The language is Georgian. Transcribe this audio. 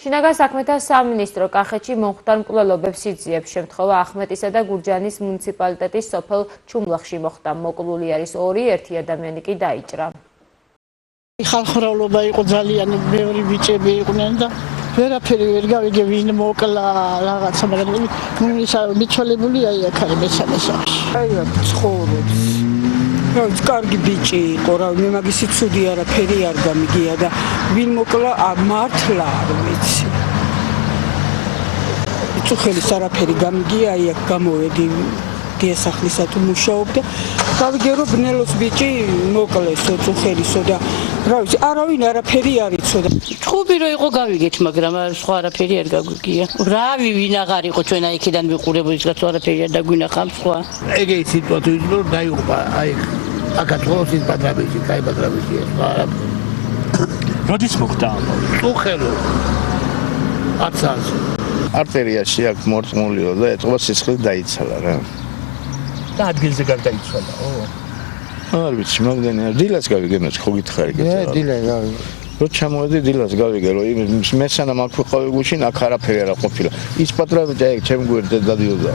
შინაგან საქმეთა სამინისტრო კახეთში მომხდარ მკვლელობებს იძიებს. შემთხვევა ახმეტისა და გურჯაანის მუნიციპალიტეტის სოფელ ჩუმლახში მოხდა. მოკლული არის 2, ერთი ადამიანი კი დაიჭრა. ხალხმრავლობა იყო ძალიან ბევრი ბიჭები იყვნენ და ვერაფერი ვერ გავიგე ვინ მოკლა რაღაცა, მაგრამ მიცვალებული აი აქ არის მესამე სახლში. აი ცხოვრობს. კარგი ბიჭი იყო რა, მე მაგისი ცუდი არაფერი არ გამიგია და ვინ მოკლა მართლა არ ვიცი. წუხელის არაფერი გამიგია, აი აქ გამოვედი დიასახლისა თუ მუშაობდა. გავიგე რომ ბნელოს ბიჭი მოკლესო წუხელისო და რა ვიცი, არავინ არაფერი არ იცოდა. ჭუბი რო იყო გავიგეთ, მაგრამ სხვა არაფერი არ გაგვიგია. რავი ვინ აღარ იყო ჩვენ აი იქიდან ვიყურებო ის კაცო არაფერი არ დაგვინახა სხვა. ეგ სიტუაცია რომ დაიღუპა აი აკაცოს ის ბადრაბიში, კაი ბადრაბიში არა. როდის მოხდა? წუხელო. აცას. არტერიაში აქვს მორწმულიო და ეთყობა სისხლით დაიცალა რა. და ადგილზე გარდაიცვალა, არ ვიცი, მაგდენია. დილას გავიგე მე ხო გითხარი კიდე. დილას გავიგე. რო ჩამოვედი დილას გავიგე რომ იმ მესანამ აქ ვიყავი გუშინ აქ არაფერი არ ყოფილა. ის პატრონი ეგ ჩემ გვერდზე დადიოდა.